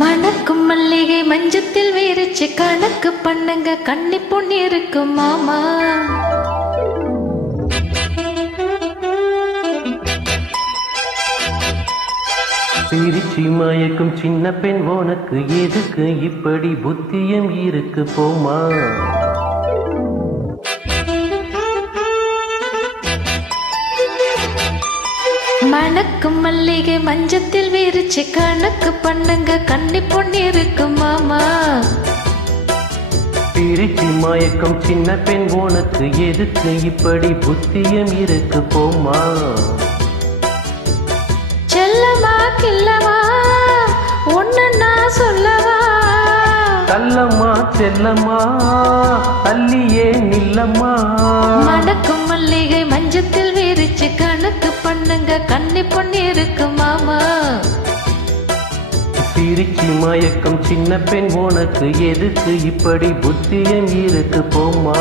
மணக்கும் மல்லிகை மஞ்சத்தில் வீரிச்சு கணக்கு பண்ணுங்க கண்ணி பொண்ணு இருக்கும் மாமா. சிரிச்சி மயக்கும் சின்ன பெண் உனக்கு எதுக்கு இப்படி புத்தியம் இருக்கு போமா. மணக்கும் மல்லிகை மஞ்சத்தில் வீரிச்சு கணக்கு பண்ணுங்க கண்ணி பொண்ணு இருக்கும் மாமா. சிரிச்சி மயக்கும் சின்ன பெண் உனக்கு எதுக்கு இப்படி புத்தியம் இருக்கு போமா. செல்லமா கில்லமா ஒன்னு நான் சொல்லவா. கல்லம்மா செல்லம்மா தள்ளியே நில்லம்மா. மணக்கும் மல்லிகை மஞ்சத்தில் வீரிச்சு கணக்கு பண்ணுங்க கண்ணி பொண்ணு இருக்கு மாமா. சிரிச்சி மயக்கம் சின்ன பெண் உனக்கு எதுக்கு இப்படி புத்தியம் இருக்கு போமா.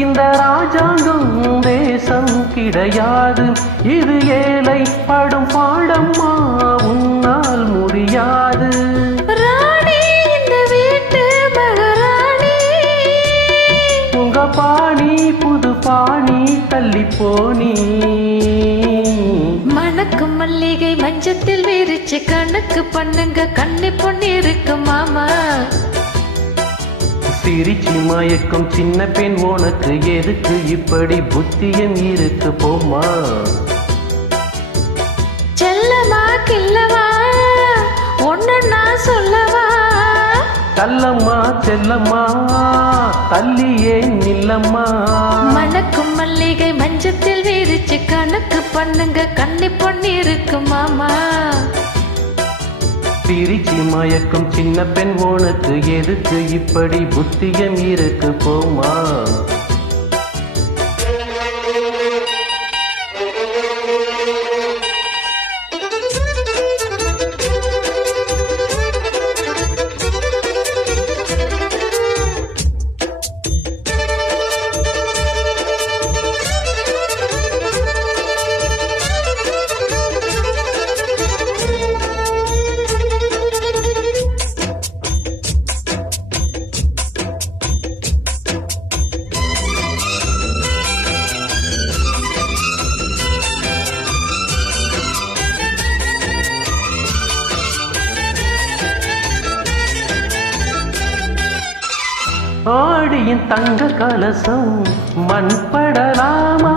இந்த ராஜாங்கம் தேசம் கிடையாது, இது ஏழை படும் பாடம்மா உன்னால் முடியாது. ராணி இந்த வீட்டு மகாராணி, உங்க பாணி புது பாணி தள்ளி போனி. மணக்கும் மல்லிகை மஞ்சத்தில் வீரிச்சு கணக்கு பண்ணுங்க கண்ணி பொண்ணு இருக்கு மாமா. சிரிச்சி மயக்கும் சின்ன பெண் உனக்கு எதுக்கு இப்படி புத்தியம் இருக்கு போமா. செல்லமா கில்லவா ஒன்னு நான் சொல்லவா. கல்லம்மா செல்லம்மா தள்ளியே நில்லம்மா. மணக்கும் மல்லிகை மஞ்சத்தில் வீரிச்சு கணக்கு பண்ணுங்க கண்ணி பொண்ணு இருக்கு மாமா. சிரிச்சி மயக்கும் சின்ன பெண் உனக்கு எதுக்கு இப்படி புத்தியம் இருக்கு போமா. ஆடியின் தங்க கலசம் மண் படலாமா.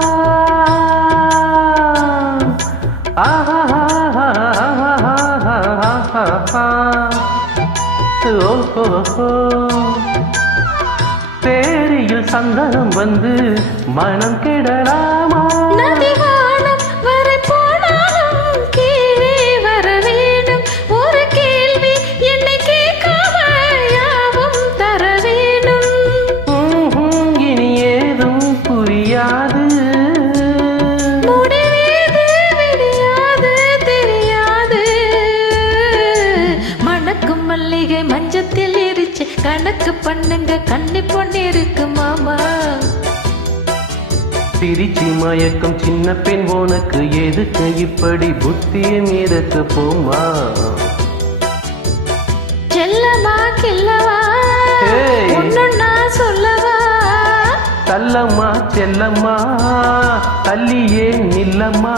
தேரியில் சந்தனம் வந்து மனம் கெடலாமா. மல்லிகை மஞ்சத்தில் எரிச்சு கணக்கு பண்ணுங்க கண்ணி பொண்ணு இருக்கு மாமா. சிரிச்சி மயக்கம் சின்ன பெண் உனக்கு எதுக்கு இப்படி புத்தியம் இருக்கு போமா. செல்லமா கில்லவா ஒன்னு நான் சொல்லவா. கல்லம்மா செல்லம்மா தள்ளியே நில்லம்மா.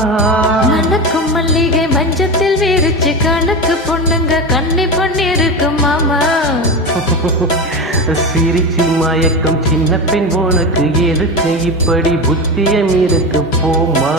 மணக்கும் மல்லிகை மஞ்சத்தில் வீரிச்சு கணக்கு பொண்ணுங்க கண்ணி பொண்ணு இருக்கு மாமா. சிரிச்சு மயக்கம் சின்ன பெண் உனக்கு எதுக்கு இப்படி புத்தியம் இருக்கு போமா